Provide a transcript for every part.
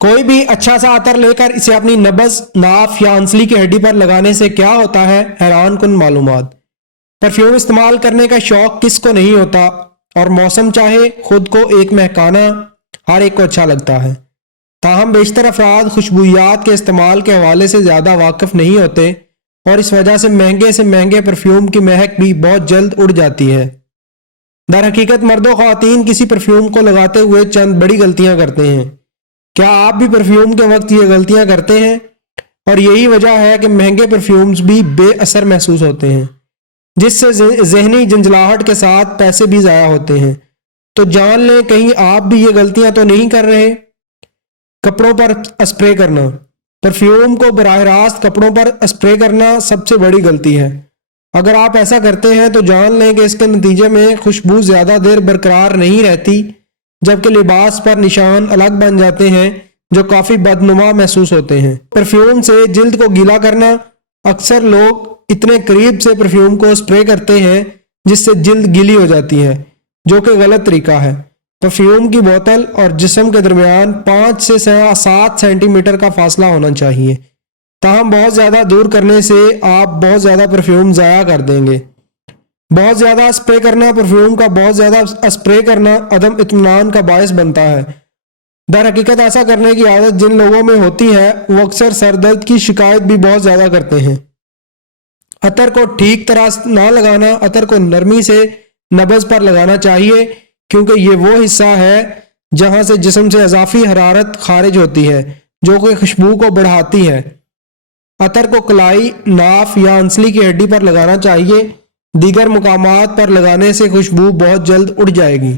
کوئی بھی اچھا سا عطر لے کر اسے اپنی نبض، ناف یا انسلی کی ہڈی پر لگانے سے کیا ہوتا ہے؟ حیران کن معلومات۔ پرفیوم استعمال کرنے کا شوق کس کو نہیں ہوتا، اور موسم چاہے خود کو ایک مہکانا ہر ایک کو اچھا لگتا ہے۔ تاہم بیشتر افراد خوشبویات کے استعمال کے حوالے سے زیادہ واقف نہیں ہوتے، اور اس وجہ سے مہنگے پرفیوم کی مہک بھی بہت جلد اڑ جاتی ہے۔ در حقیقت مرد و خواتین کسی پرفیوم کو لگاتے ہوئے چند بڑی غلطیاں کرتے ہیں۔ کیا آپ بھی پرفیوم کے وقت یہ غلطیاں کرتے ہیں؟ اور یہی وجہ ہے کہ مہنگے پرفیومز بھی بے اثر محسوس ہوتے ہیں، جس سے ذہنی جھنجھلاہٹ کے ساتھ پیسے بھی ضائع ہوتے ہیں۔ تو جان لیں کہیں آپ بھی یہ غلطیاں تو نہیں کر رہے۔ کپڑوں پر اسپرے کرنا۔ پرفیوم کو براہ راست کپڑوں پر اسپرے کرنا سب سے بڑی غلطی ہے۔ اگر آپ ایسا کرتے ہیں تو جان لیں کہ اس کے نتیجے میں خوشبو زیادہ دیر برقرار نہیں رہتی، جبکہ لباس پر نشان الگ بن جاتے ہیں جو کافی بدنما محسوس ہوتے ہیں۔ پرفیوم سے جلد کو گیلا کرنا۔ اکثر لوگ اتنے قریب سے پرفیوم کو اسپرے کرتے ہیں جس سے جلد گیلی ہو جاتی ہے، جو کہ غلط طریقہ ہے۔ پرفیوم کی بوتل اور جسم کے درمیان 5 سے 7 سینٹی میٹر کا فاصلہ ہونا چاہیے، تاہم بہت زیادہ دور کرنے سے آپ بہت زیادہ پرفیوم ضائع کر دیں گے۔ بہت زیادہ اسپرے کرنا۔ پرفیوم کا بہت زیادہ اسپرے کرنا عدم اطمینان کا باعث بنتا ہے۔ در حقیقت ایسا کرنے کی عادت جن لوگوں میں ہوتی ہے وہ اکثر سر درد کی شکایت بھی بہت زیادہ کرتے ہیں۔ عطر کو ٹھیک طرح نہ لگانا۔ عطر کو نرمی سے نبض پر لگانا چاہیے، کیونکہ یہ وہ حصہ ہے جہاں سے جسم سے اضافی حرارت خارج ہوتی ہے جو کہ خوشبو کو بڑھاتی ہے۔ عطر کو کلائی، ناف یا انسلی کی ہڈی پر لگانا چاہیے۔ دیگر مقامات پر لگانے سے خوشبو بہت جلد اڑ جائے گی۔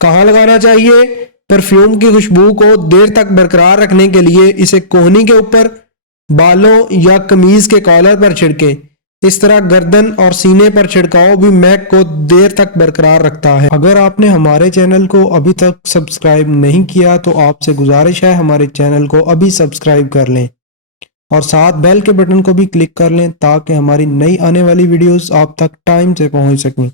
کہاں لگانا چاہیے؟ پرفیوم کی خوشبو کو دیر تک برقرار رکھنے کے لیے اسے کوہنی کے اوپر، بالوں یا قمیض کے کالر پر چھڑکیں۔ اس طرح گردن اور سینے پر چھڑکاؤ بھی مہک کو دیر تک برقرار رکھتا ہے۔ اگر آپ نے ہمارے چینل کو ابھی تک سبسکرائب نہیں کیا تو آپ سے گزارش ہے ہمارے چینل کو ابھی سبسکرائب کر لیں، اور ساتھ بیل کے بٹن کو بھی کلک کر لیں تاکہ ہماری نئی آنے والی ویڈیوز آپ تک ٹائم سے پہنچ سکیں۔